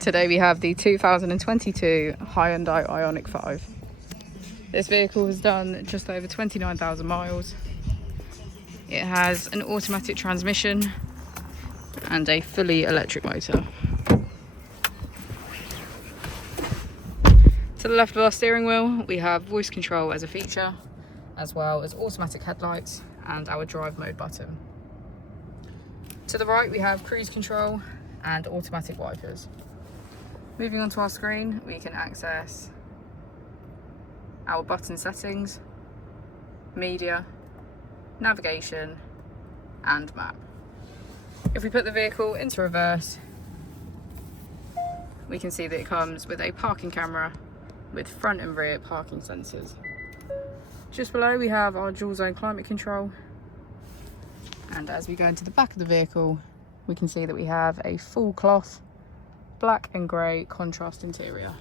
Today we have the 2022 Hyundai Ioniq 5. This vehicle has done just over 29,000 miles. It has an automatic transmission and a fully electric motor. To the left of our steering wheel, we have voice control as a feature, as well as automatic headlights and our drive mode button. To the right, we have cruise control and automatic wipers. Moving on to our screen, we can access our button settings, media, navigation, and map. If we put the vehicle into reverse, we can see that it comes with a parking camera with front and rear parking sensors. Just below, we have our dual zone climate control. And as we go into the back of the vehicle, we can see that we have a full cloth black and grey contrast interior.